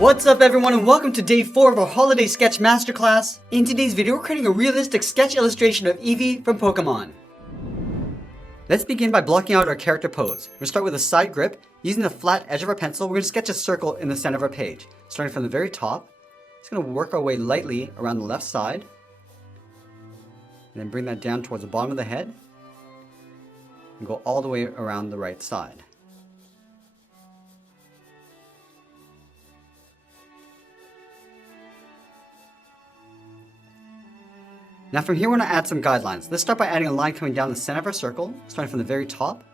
What's up everyone and welcome to day 4 of our holiday sketch masterclass. In today's video we're creating a realistic sketch illustration of Eevee from Pokemon. Let's begin by blocking out our character pose. We're going to start with a side grip. Using the flat edge of our pencil, we're going to sketch a circle in the center of our page. Starting from the very top, just going to work our way lightly around the left side. And then bring that down towards the bottom of the head. And go all the way around the right side. Now from here we're going to add some guidelines. Let's start by adding a line coming down the center of our circle, starting from the very top.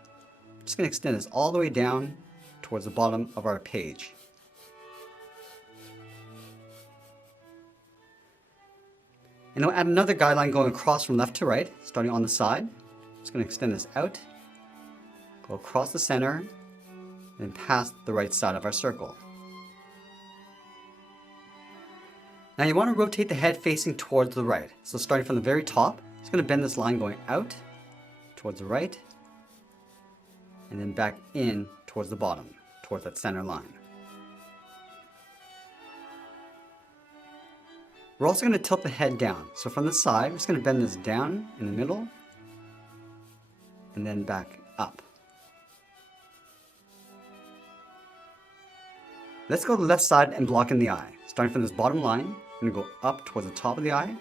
I'm just going to extend this all the way down towards the bottom of our page. And then we'll add another guideline going across from left to right, starting on the side. Just going to extend this out, go across the center, and past the right side of our circle. Now you want to rotate the head facing towards the right. So starting from the very top, just going to bend this line going out towards the right and then back in towards the bottom, towards that center line. We're also going to tilt the head down. So from the side, we're just going to bend this down in the middle and then back up. Let's go to the left side and block in the eye. Starting from this bottom line, I'm going to go up towards the top of the eye,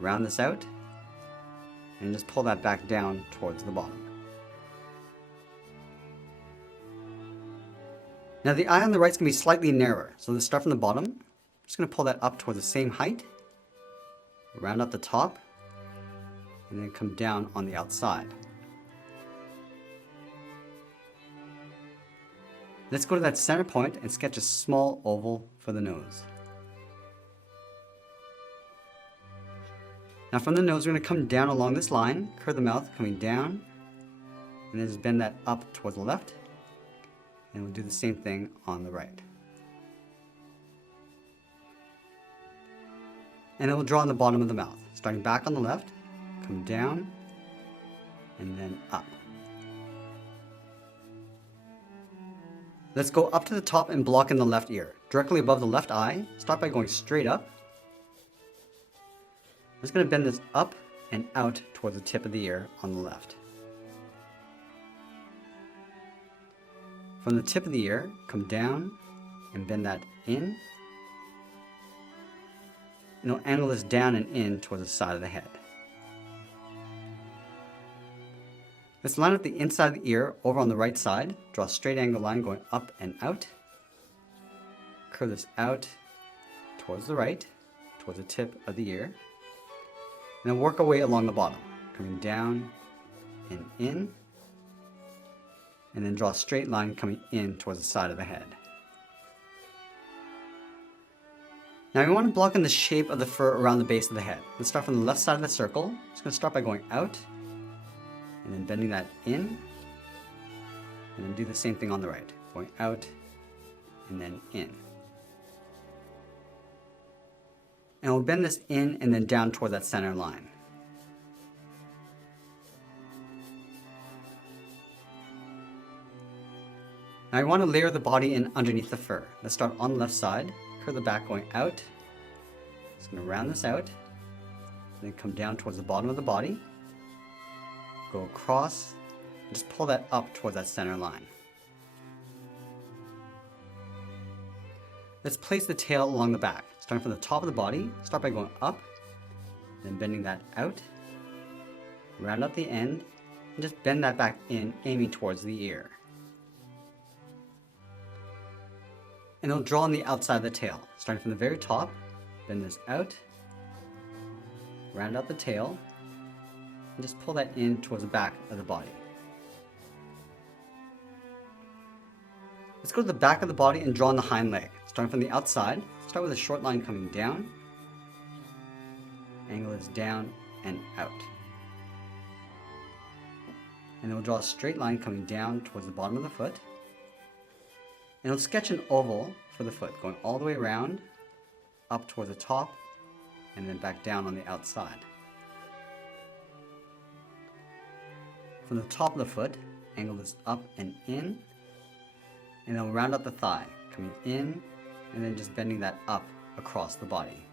round this out, and just pull that back down towards the bottom. Now the eye on the right is going to be slightly narrower, so let's start from the bottom. I'm just going to pull that up towards the same height, round up the top, and then come down on the outside. Let's go to that center point and sketch a small oval for the nose. Now from the nose, we're going to come down along this line, curve the mouth coming down, and then just bend that up towards the left. And we'll do the same thing on the right. And then we'll draw on the bottom of the mouth. Starting back on the left, come down, and then up. Let's go up to the top and block in the left ear. Directly above the left eye, start by going straight up. I'm just going to bend this up and out towards the tip of the ear on the left. From the tip of the ear, come down and bend that in. And we'll angle this down and in towards the side of the head. Let's line up the inside of the ear over on the right side. Draw a straight angle line going up and out. Curve this out towards the right, towards the tip of the ear. And then work our way along the bottom, coming down and in. And then draw a straight line coming in towards the side of the head. Now we want to block in the shape of the fur around the base of the head. Let's start from the left side of the circle. I'm just going to start by going out and then bending that in. And then do the same thing on the right, going out and then in. And we'll bend this in and then down toward that center line. Now I want to layer the body in underneath the fur. Let's start on the left side, curve the back going out. Just going to round this out, then come down towards the bottom of the body. Go across, and just pull that up towards that center line. Let's place the tail along the back. Starting from the top of the body, start by going up, then bending that out, round up the end, and just bend that back in, aiming towards the ear. And it'll draw on the outside of the tail. Starting from the very top, bend this out, round out the tail, and just pull that in towards the back of the body. Let's go to the back of the body and draw on the hind leg. Starting from the outside, start with a short line coming down, angle this down and out. And then we'll draw a straight line coming down towards the bottom of the foot. And we'll sketch an oval for the foot, going all the way around, up towards the top, and then back down on the outside. From the top of the foot, angle this up and in, and then we'll round out the thigh, coming in and then just bending that up across the body.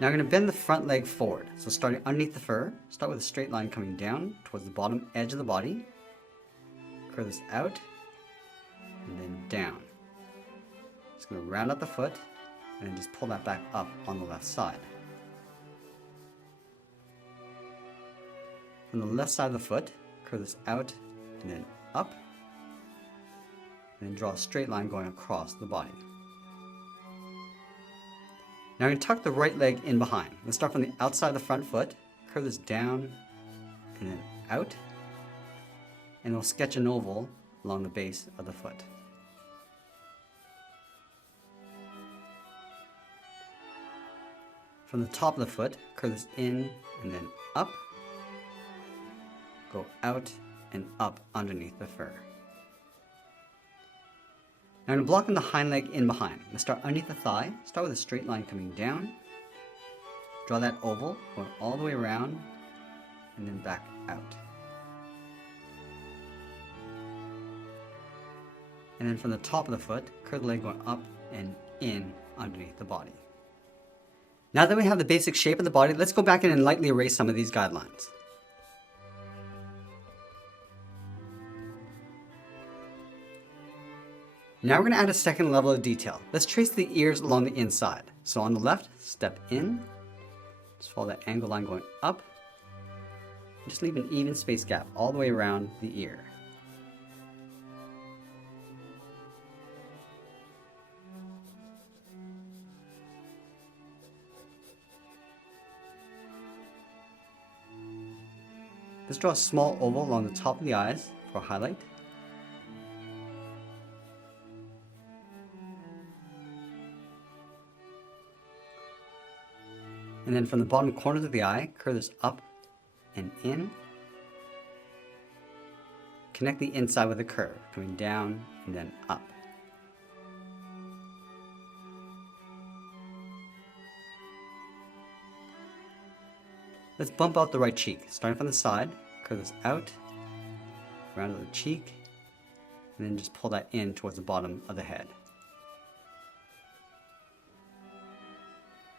Now I'm going to bend the front leg forward. So starting underneath the fur, start with a straight line coming down towards the bottom edge of the body. Curve this out, and then down. Just going to round out the foot, and then just pull that back up on the left side. From the left side of the foot, curve this out, and then up, and then draw a straight line going across the body. Now I'm going to tuck the right leg in behind. Let's start from the outside of the front foot, curve this down and then out, and we'll sketch an oval along the base of the foot. From the top of the foot, curve this in and then up, go out and up underneath the fur. Now I'm going to block in the hind leg in behind. I'm going to start underneath the thigh, start with a straight line coming down, draw that oval, going all the way around, and then back out. And then from the top of the foot, curve the leg going up and in underneath the body. Now that we have the basic shape of the body, let's go back in and lightly erase some of these guidelines. Now we're going to add a second level of detail. Let's trace the ears along the inside. So on the left, step in, just follow that angle line going up, just leave an even space gap all the way around the ear. Let's draw a small oval along the top of the eyes for a highlight. And then from the bottom corners of the eye, curve this up and in. Connect the inside with a curve, coming down and then up. Let's bump out the right cheek. Starting from the side, curve this out, round out the cheek, and then just pull that in towards the bottom of the head.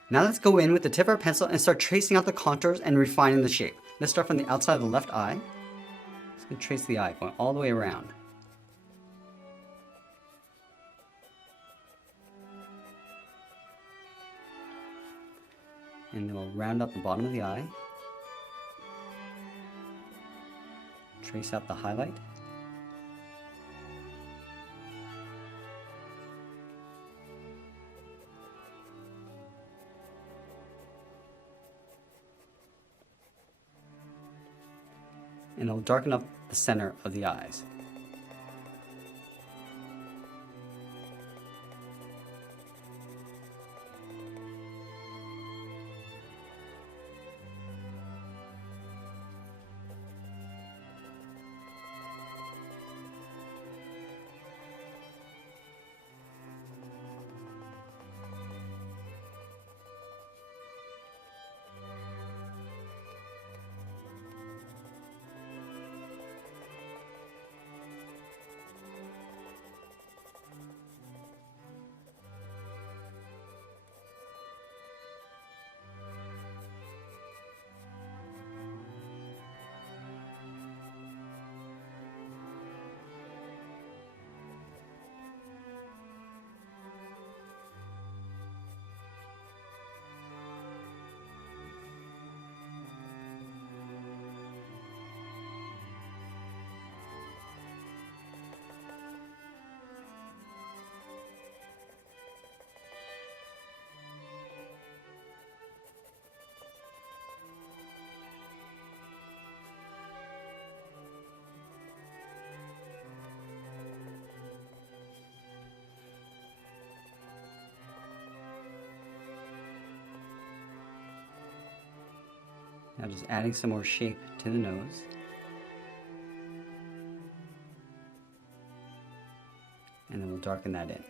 Now let's go in with the tip of our pencil and start tracing out the contours and refining the shape. Let's start from the outside of the left eye. Just going to trace the eye going all the way around. And then we'll round out the bottom of the eye. Trace out the highlight. And it'll darken up the center of the eyes. Now just adding some more shape to the nose. And then we'll darken that in.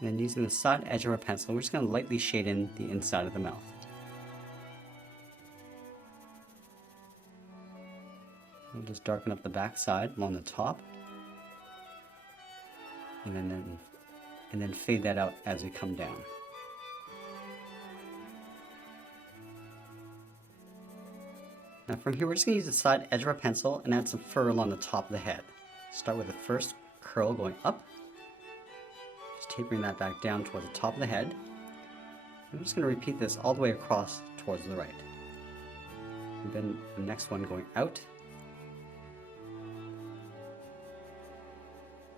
And then using the side edge of our pencil, we're just going to lightly shade in the inside of the mouth. We'll just darken up the back side along the top. And then fade that out as we come down. Now from here, we're just going to use the side edge of our pencil and add some fur along the top of the head. Start with the first curl going up, just tapering that back down toward the top of the head. I'm just going to repeat this all the way across towards the right. And then the next one going out,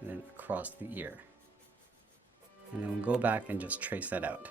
and then across the ear. And then we'll go back and just trace that out.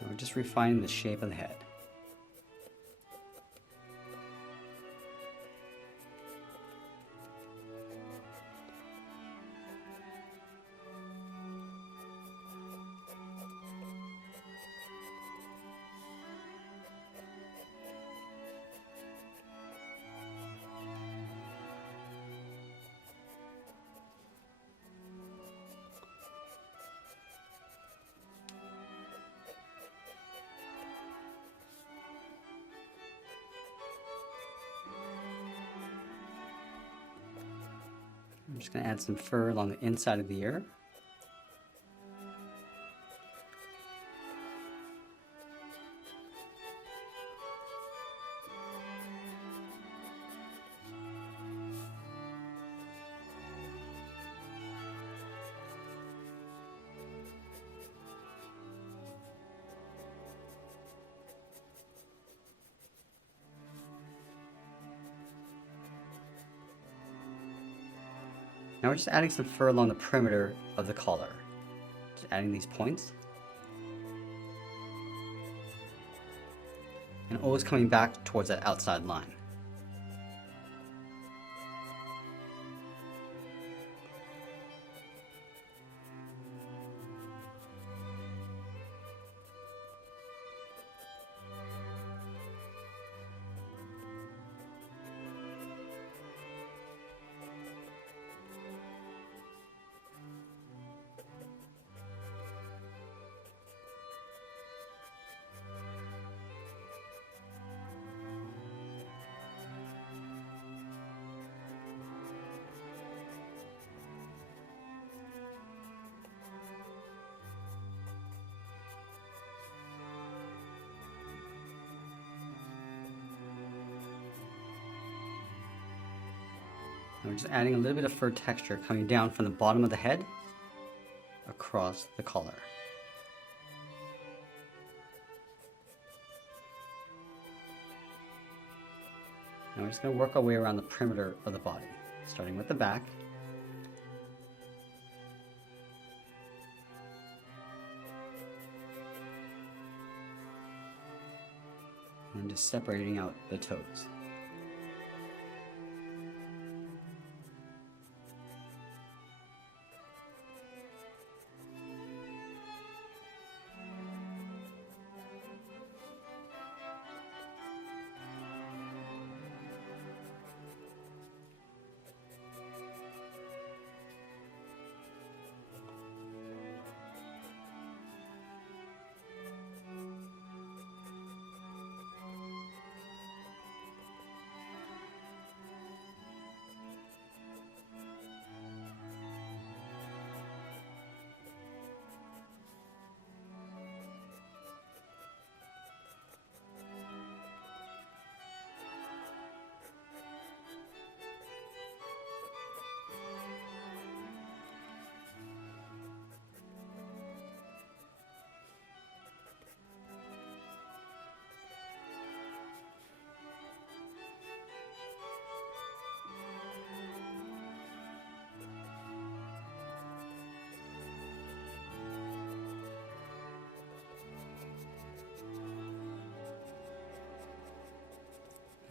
And we're just refining the shape of the head. I'm just going to add some fur along the inside of the ear. Now we're just adding some fur along the perimeter of the collar. Just adding these points. And always coming back towards that outside line. And we're just adding a little bit of fur texture coming down from the bottom of the head across the collar. Now we're just going to work our way around the perimeter of the body, starting with the back. And just separating out the toes.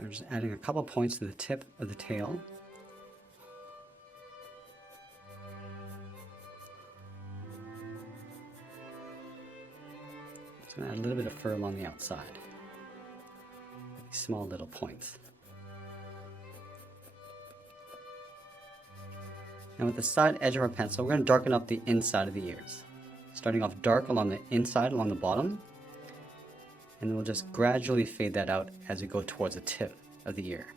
I'm just adding a couple points to the tip of the tail. Just going to add a little bit of fur along the outside. These small little points. Now with the side edge of our pencil, we're going to darken up the inside of the ears. Starting off dark along the inside, along the bottom. And then we'll just gradually fade that out as we go towards the tip of the ear.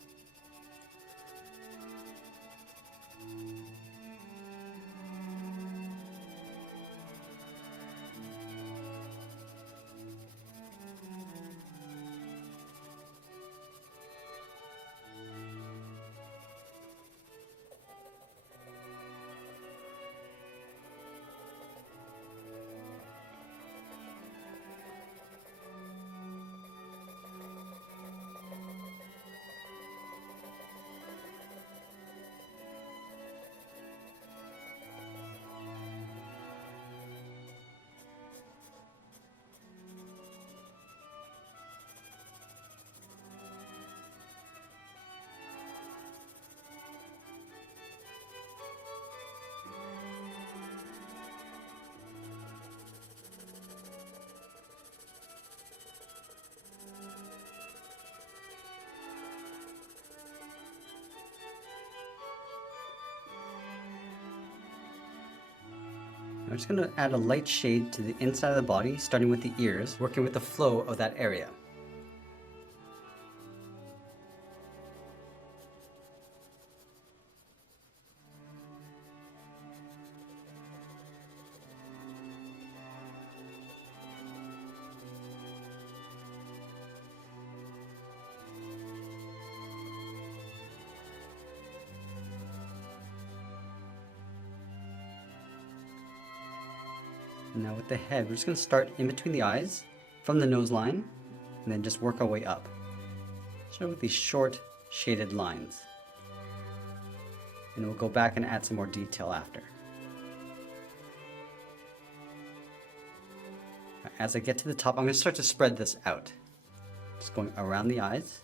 I'm just going to add a light shade to the inside of the body, starting with the ears, working with the flow of that area. Now with the head, we're just going to start in between the eyes, from the nose line, and then just work our way up. Start with these short, shaded lines. And we'll go back and add some more detail after. As I get to the top, I'm going to start to spread this out. Just going around the eyes.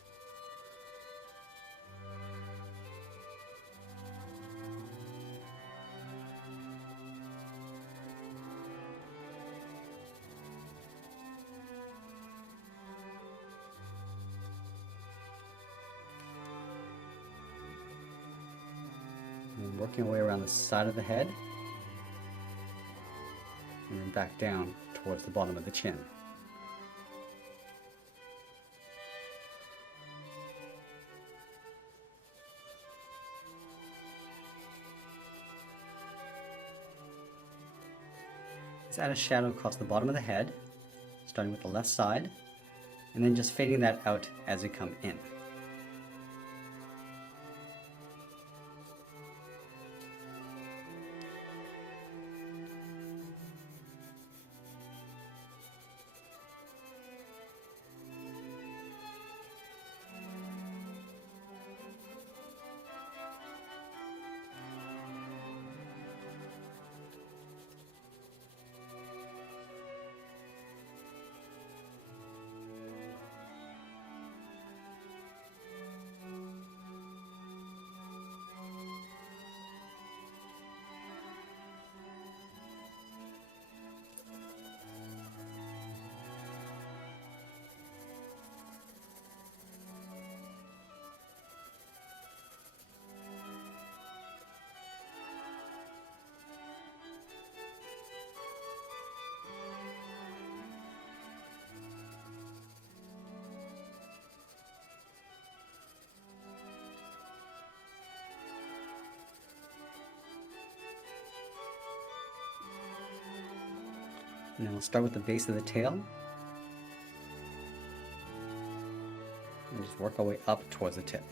And working our way around the side of the head, and then back down towards the bottom of the chin. Let's add a shadow across the bottom of the head, starting with the left side, and then just fading that out as we come in. And then we'll start with the base of the tail. And just work our way up towards the tip.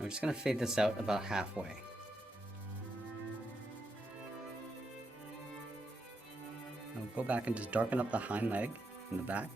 I'm just going to fade this out about halfway. I'll go back and just darken up the hind leg in the back.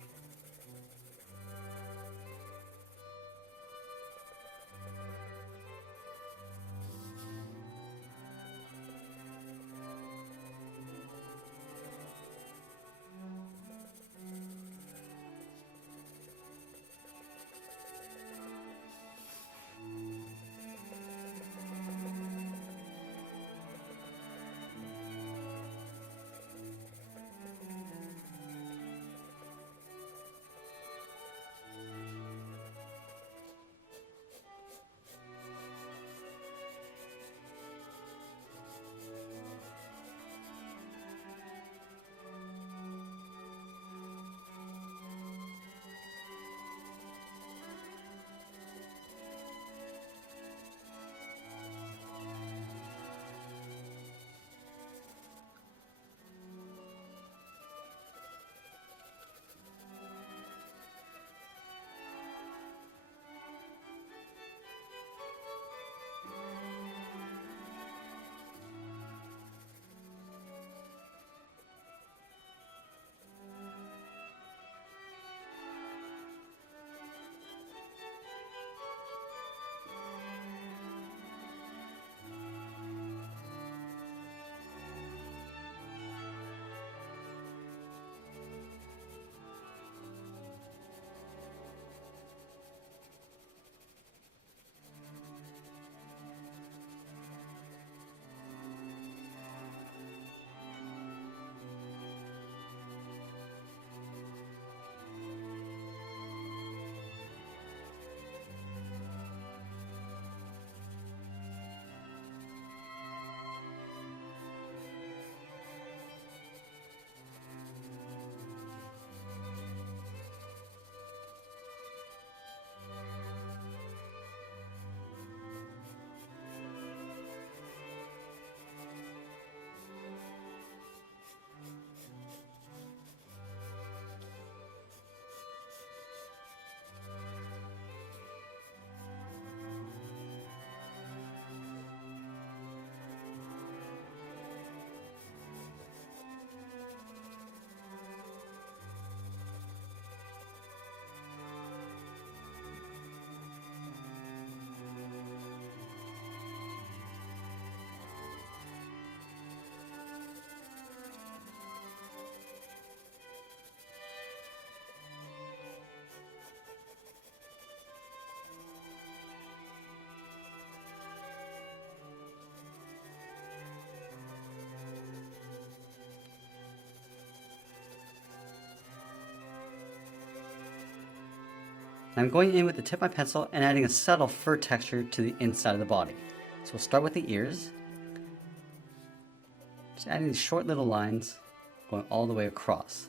And I'm going in with the tip of my pencil and adding a subtle fur texture to the inside of the body. So we'll start with the ears. Just adding these short little lines going all the way across.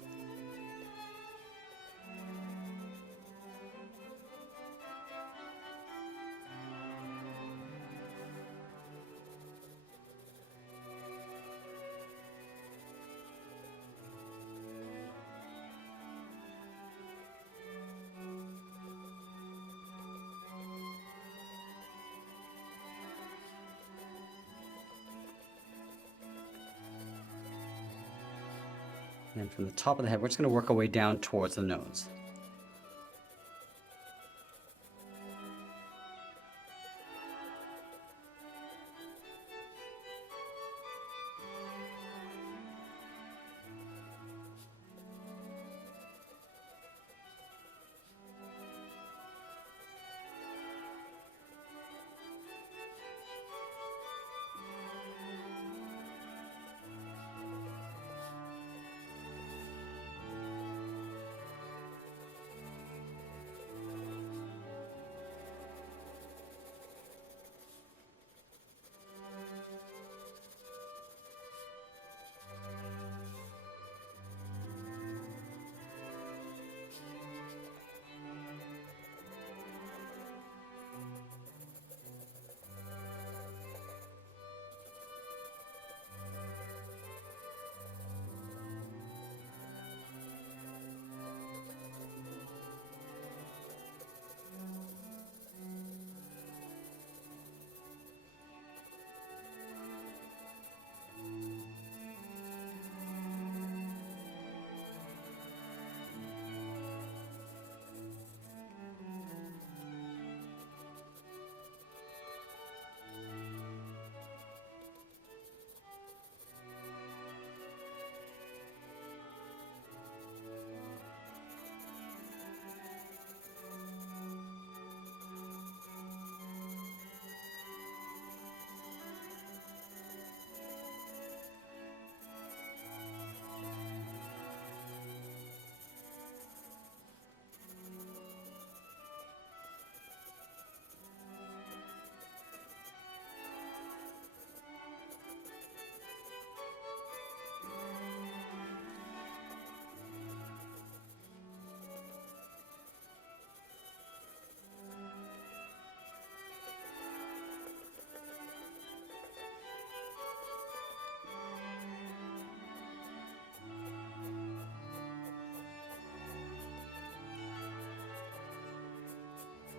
And from the top of the head, we're just going to work our way down towards the nose.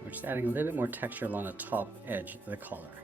We're just adding a little bit more texture along the top edge of the collar.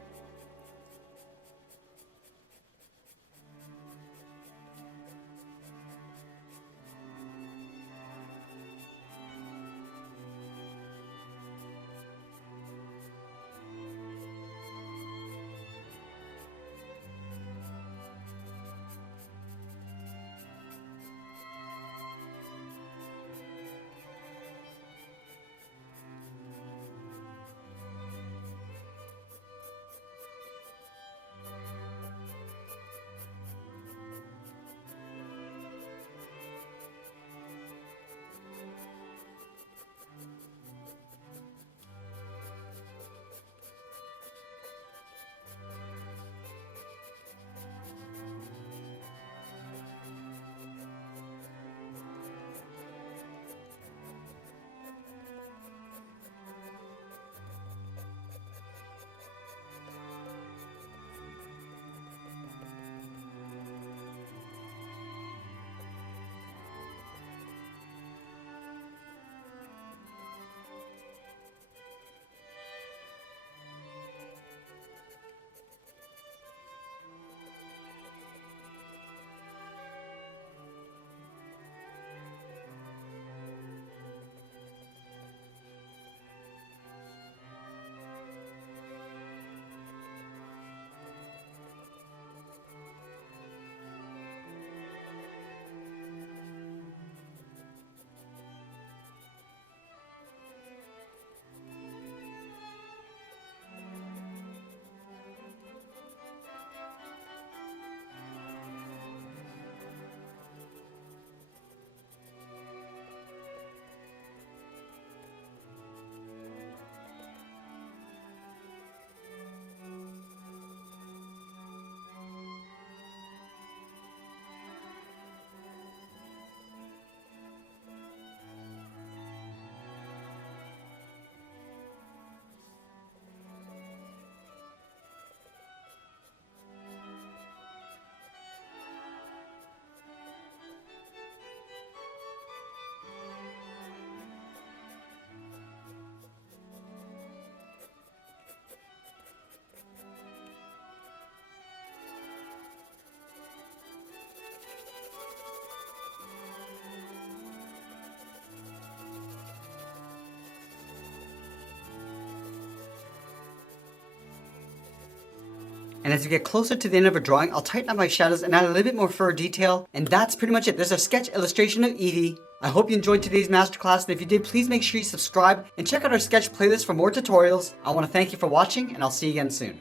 And as we get closer to the end of a drawing, I'll tighten up my shadows and add a little bit more fur detail. And that's pretty much it. There's a sketch illustration of Eevee. I hope you enjoyed today's masterclass, and if you did, please make sure you subscribe and check out our sketch playlist for more tutorials. I want to thank you for watching, and I'll see you again soon.